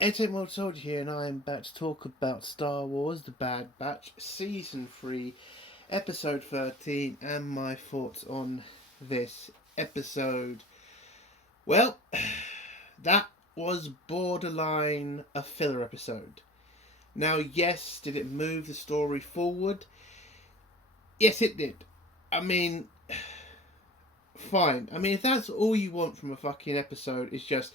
Entertainment Soldier here, and I am back to talk about Star Wars The Bad Batch, Season 3, Episode 13, and my thoughts on this episode. Well, that was borderline a filler episode. Now, yes, did it move the story forward? Yes, it did. I mean, fine. I mean, if that's all you want from a fucking episode, is just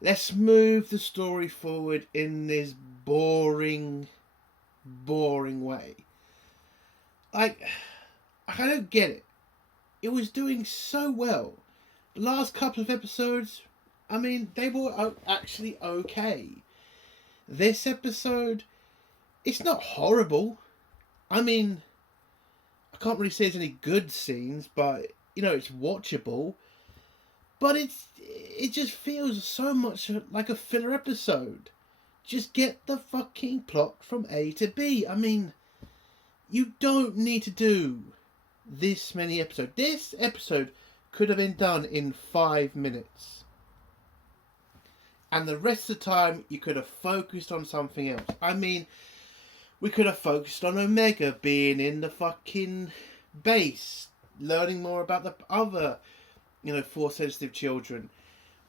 let's move the story forward in this boring way. Like, I don't get it. It was doing so well. The last couple of episodes, I mean, they were actually okay. This episode, it's not horrible. I mean, I can't really say there's any good scenes, but, you know, it's watchable. But it just feels so much like a filler episode. Just get the fucking plot from A to B. I mean, you don't need to do this many episodes. This episode could have been done in 5 minutes. And the rest of the time, you could have focused on something else. I mean, we could have focused on Omega being in the fucking base, learning more about the other, Force sensitive children.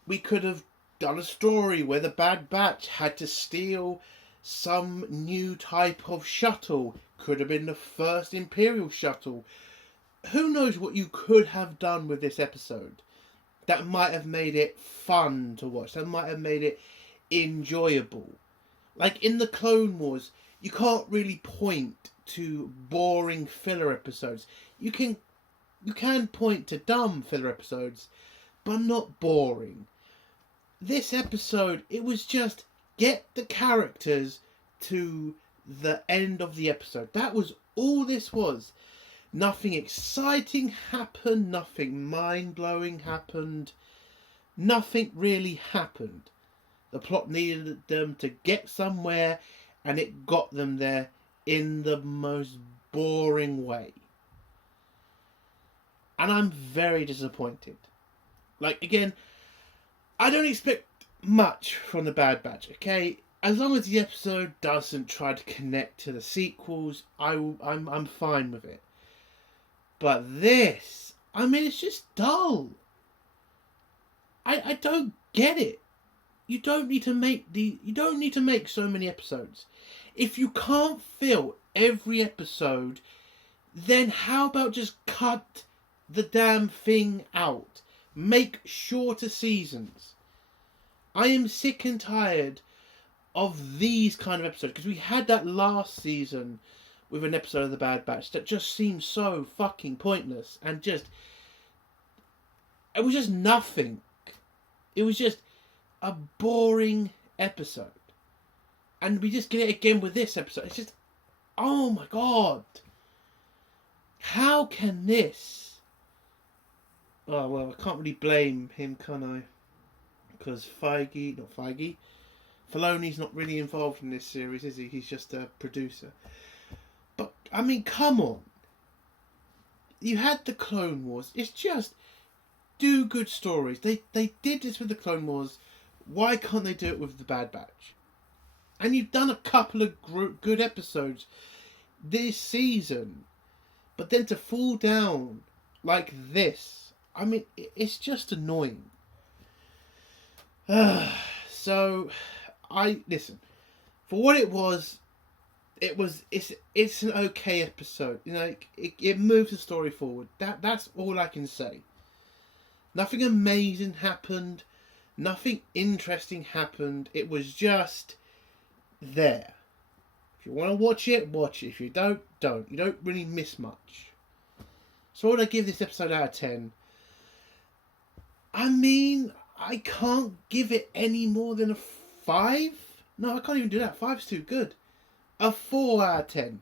We could have done a story where the Bad Batch had to steal some new type of shuttle. Could have been the first Imperial shuttle. Who knows what you could have done with this episode that might have made it fun to watch, that might have made it enjoyable. Like in the Clone Wars, you can't really point to boring filler episodes. You can point to dumb filler episodes, but not boring. This episode, it was just get the characters to the end of the episode. That was all this was. Nothing exciting happened, nothing mind-blowing happened, nothing really happened. The plot needed them to get somewhere, and it got them there in the most boring way. And I'm very disappointed. Like, again, I don't expect much from the Bad Batch, okay? As long as the episode doesn't try to connect to the sequels, I'm fine with it. But this, I mean, it's just dull. I don't get it. You don't need to make so many episodes. If you can't fill every episode, then how about just cut the damn thing out? Make shorter seasons. I am sick and tired of these kind of episodes, because we had that last season with an episode of the Bad Batch that just seemed so fucking pointless, and it was just nothing. It was just a boring episode. And we just get it again with this episode. It's just, oh my god. How can this? Oh, well, I can't really blame him, can I? Because Filoni's not really involved in this series, is he? He's just a producer. But, I mean, come on. You had the Clone Wars. It's just, do good stories. They did this with the Clone Wars. Why can't they do it with the Bad Batch? And you've done a couple of good episodes this season. But then to fall down like this, I mean, it's just annoying. So, listen, for what it was, it's an okay episode. You know, it moves the story forward. That's all I can say. Nothing amazing happened. Nothing interesting happened. It was just there. If you want to watch it, watch it. If you don't. You don't really miss much. So what would I give this episode out of 10? I mean, I can't give it any more than a 5. No, I can't even do that. 5's too good. A 4 out of 10.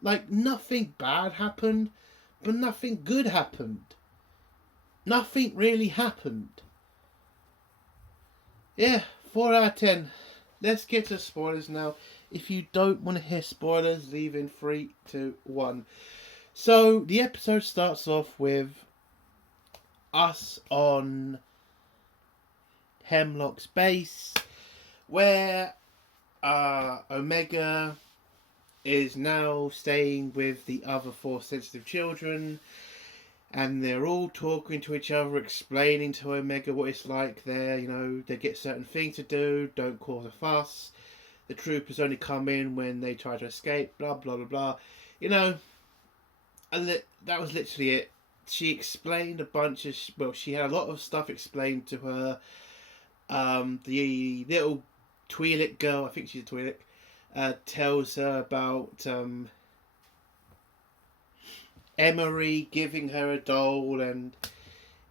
Like, nothing bad happened, but nothing good happened. Nothing really happened. Yeah, 4 out of 10. Let's get to spoilers now. If you don't want to hear spoilers, leave in 3, 2, 1. So, the episode starts off with us on Hemlock's base. where Omega is now staying with the other four sensitive children, and they're all talking to each other, explaining to Omega what it's like there. You know, they get certain things to do, don't cause a fuss. The troopers only come in when they try to escape, blah, blah, blah, blah. You know, that was literally it. She explained a bunch of... Well, she had a lot of stuff explained to her. The little Twi'lek girl, I think she's a Twi'lek, tells her about Emery giving her a doll, and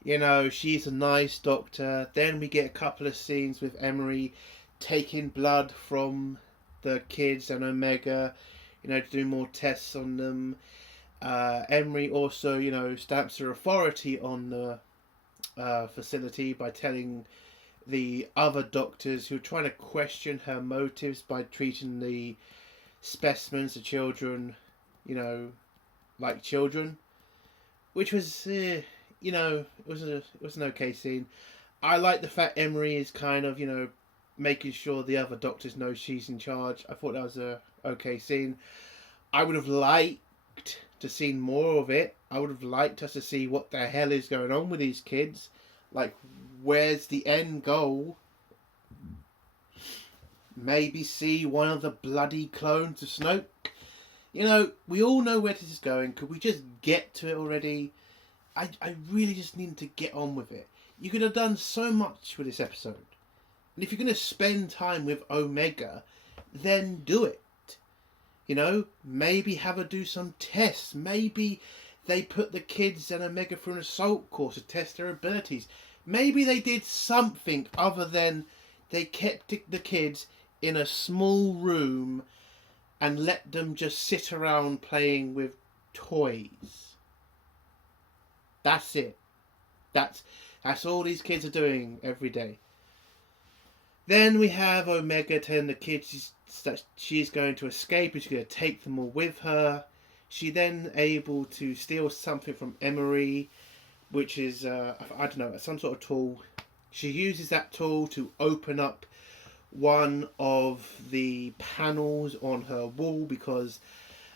you know, she's a nice doctor. Then we get a couple of scenes with Emery taking blood from the kids and Omega, you know, to do more tests on them. Emery also, you know, stamps her authority on the facility by telling the other doctors who are trying to question her motives by treating the specimens, the children, you know, like children, which was, you know, it was an okay scene. I like the fact Emery is kind of, you know, making sure the other doctors know she's in charge. I thought that was a okay scene. I would have liked to see more of it. I would have liked us to see what the hell is going on with these kids. Like, where's the end goal? Maybe see one of the bloody clones of Snoke. You know, we all know where this is going. Could we just get to it already? I really just need to get on with it. You could have done so much with this episode. And if you're going to spend time with Omega, then do it. You know, maybe have her do some tests. Maybe they put the kids and Omega through an assault course to test their abilities. Maybe they did something other than they kept the kids in a small room and let them just sit around playing with toys. That's it. That's all these kids are doing every day. Then we have Omega telling the kids that she's going to escape and she's going to take them all with her. She then able to steal something from Emery, which is, I don't know, some sort of tool. She uses that tool to open up one of the panels on her wall because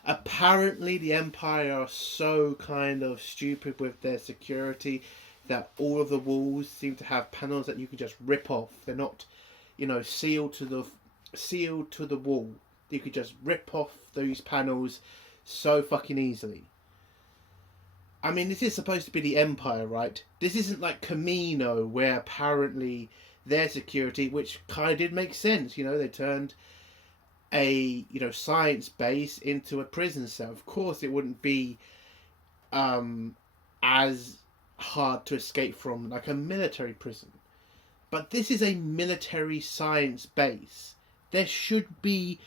apparently the Empire are so kind of stupid with their security that all of the walls seem to have panels that you can just rip off. They're not, you know, sealed to the wall. You could just rip off those panels so fucking easily. I mean, this is supposed to be the Empire, right? This isn't like Camino, where apparently their security, which kind of did make sense, you know, they turned a, you know, science base into a prison cell. Of course, it wouldn't be as hard to escape from like a military prison. But this is a military science base. It should be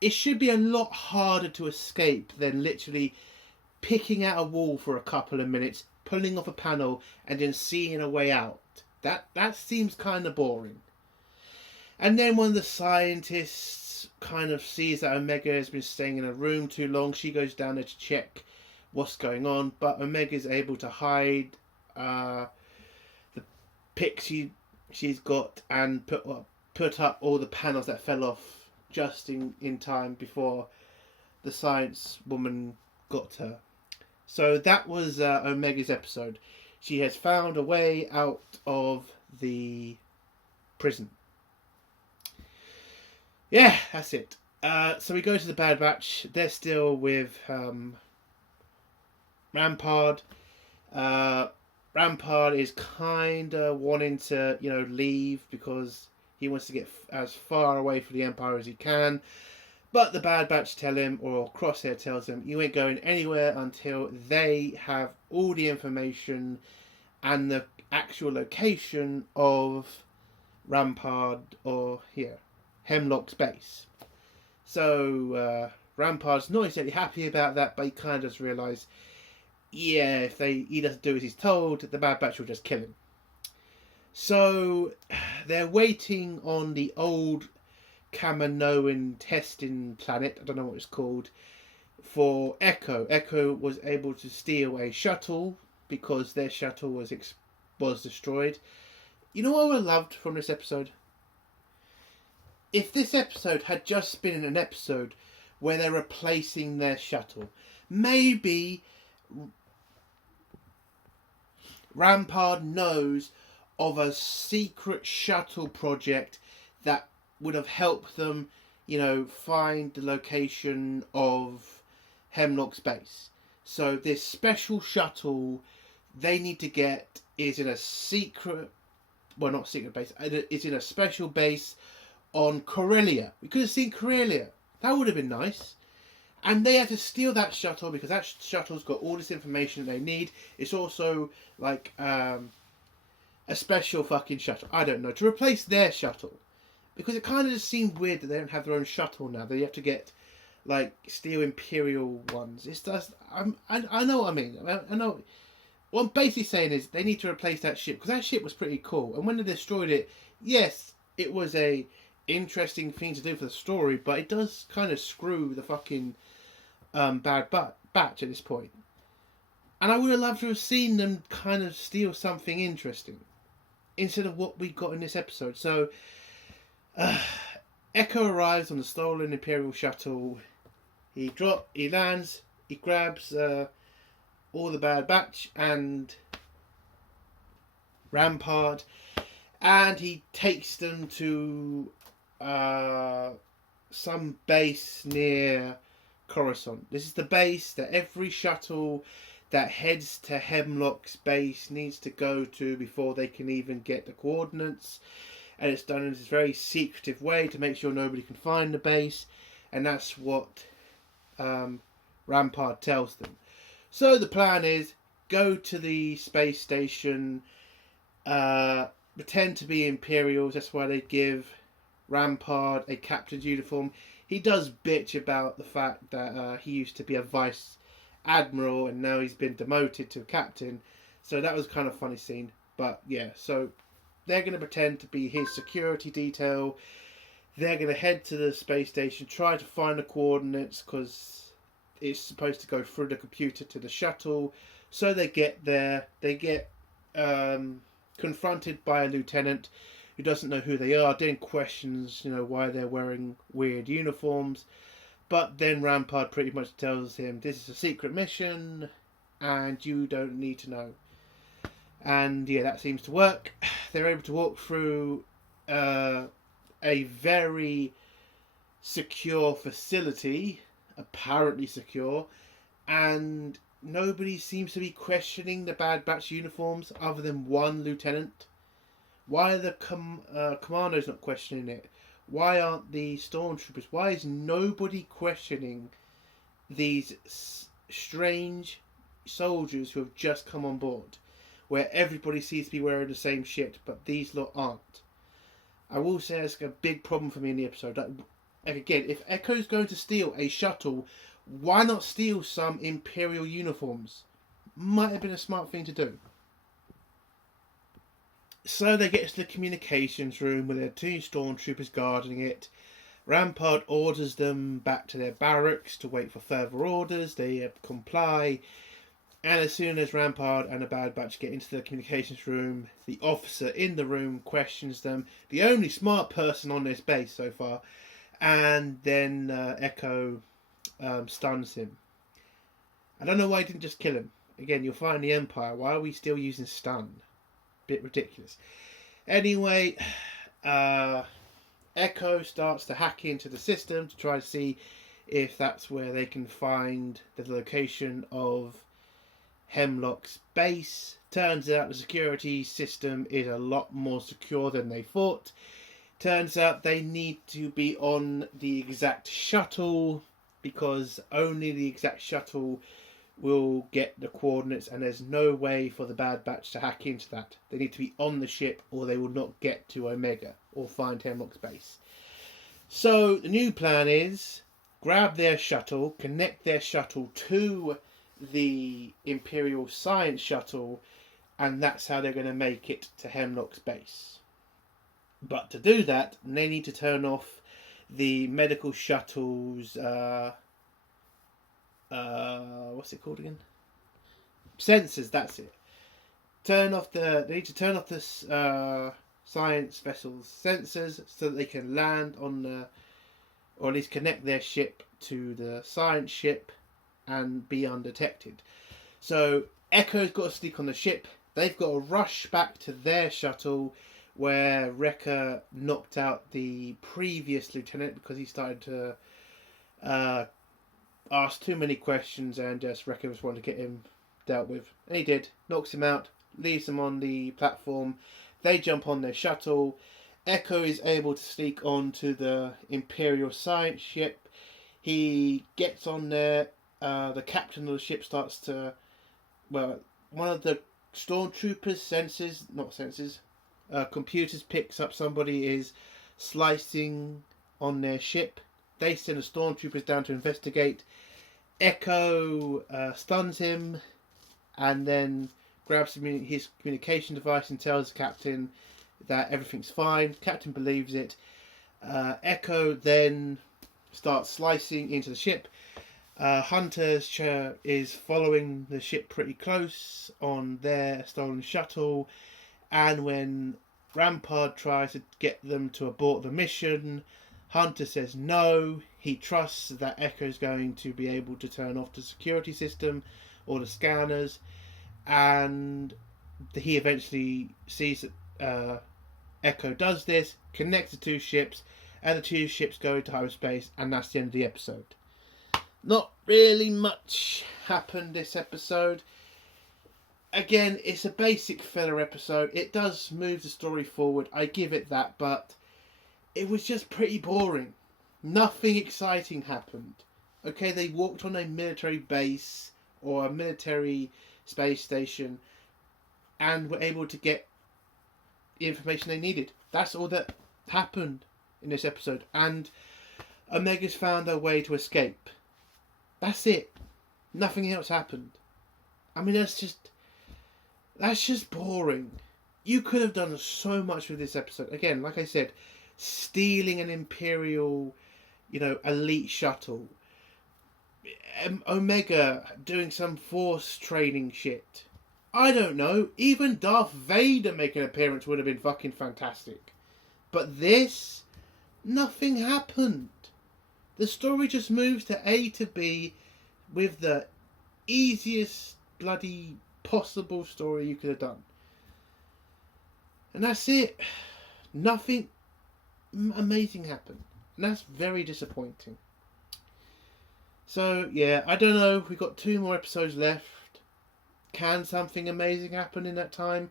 a lot harder to escape than literally picking out a wall for a couple of minutes, pulling off a panel, and then seeing a way out. That seems kind of boring. And then one of the scientists kind of sees that Omega has been staying in a room too long. She goes down there to check what's going on, but Omega is able to hide the pics she's got and put up all the panels that fell off just in time before the science woman got her. So that was Omega's episode. She has found a way out of the prison. Yeah, that's it. So we go to the Bad Batch. They're still with Rampart. Rampart is kind of wanting to, you know, leave because he wants to get as far away from the Empire as he can. But the Bad Batch tell him, or Crosshair tells him, you ain't going anywhere until they have all the information and the actual location of Rampart, or here, Hemlock's base. So Rampart's not exactly happy about that, but he kind of just realised, yeah, if he doesn't do as he's told, the Bad Batch will just kill him. So they're waiting on the old Kaminoan testing planet, I don't know what it's called, for Echo. Echo was able to steal a shuttle because their shuttle was destroyed. You know what I loved from this episode? if this episode had just been an episode where they're replacing their shuttle, maybe Rampart knows of a secret shuttle project that would have helped them, find the location of Hemlock's base. So this special shuttle they need to get is in a secret, well, not secret base, it's in a special base on Corellia. We could have seen Corellia. That would have been nice. And they had to steal that shuttle because that shuttle's got all this information they need. It's also like a special fucking shuttle. I don't know. To replace their shuttle. Because it kind of just seemed weird that they don't have their own shuttle now. They have to get, steal Imperial ones. It's just, I know what I mean. I know. What I'm basically saying is they need to replace that ship. Because that ship was pretty cool. And when they destroyed it, yes, it was a interesting thing to do for the story. But it does kind of screw the fucking Bad Batch at this point. And I would have loved to have seen them kind of steal something interesting. Instead of what we got in this episode. So, Echo arrives on the stolen Imperial shuttle. He lands. He grabs all the Bad Batch and Rampart, and he takes them to some base near Coruscant. This is the base that every shuttle that heads to Hemlock's base needs to go to before they can even get the coordinates. And it's done in this very secretive way to make sure nobody can find the base. And that's what Rampart tells them. So the plan is, go to the space station, pretend to be Imperials. That's why they give Rampart a captain's uniform. He does bitch about the fact that he used to be a vice admiral and now he's been demoted to a captain. So that was kind of a funny scene. But yeah, so they're going to pretend to be his security detail. They're going to head to the space station, try to find the coordinates because it's supposed to go through the computer to the shuttle. So they get there. They get confronted by a lieutenant who doesn't know who they are. Then questions, why they're wearing weird uniforms. But then Rampart pretty much tells him this is a secret mission and you don't need to know. And yeah, that seems to work. They're able to walk through a very secure facility, apparently secure, and nobody seems to be questioning the Bad Batch uniforms other than one lieutenant. Why are the commandos not questioning it? Why aren't the stormtroopers? Why is nobody questioning these strange soldiers who have just come on board? Where everybody seems to be wearing the same shit, but these lot aren't. I will say it's a big problem for me in the episode. Again, if Echo's going to steal a shuttle, why not steal some Imperial uniforms? Might have been a smart thing to do. So they get to the communications room where there are two stormtroopers guarding it. Rampart orders them back to their barracks to wait for further orders. They comply. And as soon as Rampart and the Bad Batch get into the communications room, the officer in the room questions them, the only smart person on this base so far, and then Echo stuns him. I don't know why he didn't just kill him. Again, you'll find the Empire. Why are we still using stun? Bit ridiculous. Anyway, Echo starts to hack into the system to try to see if that's where they can find the location of Hemlock's base. Turns out the security system is a lot more secure than they thought. Turns out they need to be on the exact shuttle because only the exact shuttle will get the coordinates, and there's no way for the Bad Batch to hack into that. They need to be on the ship or they will not get to Omega or find Hemlock's base. So the new plan is grab their shuttle, connect their shuttle to the Imperial Science Shuttle, and that's how they're going to make it to Hemlock's base. But to do that, they need to turn off the medical shuttle's what's it called again? Sensors, that's it. They need to turn off this science vessel's sensors so that they can land on the, or at least connect their ship to the science ship and be undetected. So Echo's got to sneak on the ship. They've got to rush back to their shuttle where Wrecker knocked out the previous lieutenant because he started to ask too many questions, and just Wrecker just wanted to get him dealt with. And he did. Knocks him out, leaves him on the platform. They jump on their shuttle. Echo is able to sneak onto the Imperial science ship. He gets on there. The captain of the ship starts to... Well, one of the stormtroopers' computers picks up somebody is slicing on their ship. They send the stormtroopers down to investigate. Echo stuns him and then grabs his communication device and tells the captain that everything's fine. Captain believes it. Echo then starts slicing into the ship. Hunter is following the ship pretty close on their stolen shuttle, and when Rampart tries to get them to abort the mission, Hunter says no. He trusts that Echo is going to be able to turn off the security system or the scanners, and he eventually sees that Echo does this, connects the two ships, and the two ships go into hyperspace, and that's the end of the episode. Not really much happened this episode. Again, it's a basic filler episode. It does move the story forward, I give it that, but it was just pretty boring. Nothing exciting happened. Okay, they walked on a military base or a military space station and were able to get the information they needed. That's all that happened in this episode. And Omega's found a way to escape. That's it. Nothing else happened. I mean, that's just boring. You could have done so much with this episode. Again, like I said, stealing an Imperial, elite shuttle. Omega doing some force training shit. I don't know. Even Darth Vader making an appearance would have been fucking fantastic. But this, nothing happened. The story just moves to A to B with the easiest bloody possible story you could have done. And that's it. Nothing amazing happened. And that's very disappointing. So, yeah, I don't know. We've got 2 more episodes left. Can something amazing happen in that time?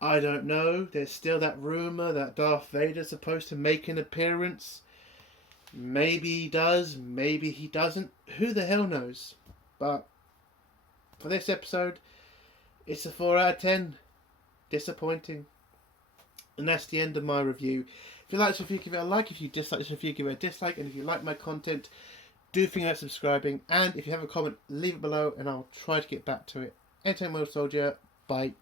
I don't know. There's still that rumour that Darth Vader's supposed to make an appearance. Maybe he does, maybe he doesn't. Who the hell knows? But for this episode, it's a 4 out of 10. Disappointing. And that's the end of my review. If you like this review, give it a like. If you dislike this review, give it a dislike. And if you like my content, do think about subscribing. And if you have a comment, leave it below and I'll try to get back to it. Anytime, World Soldier. Bye.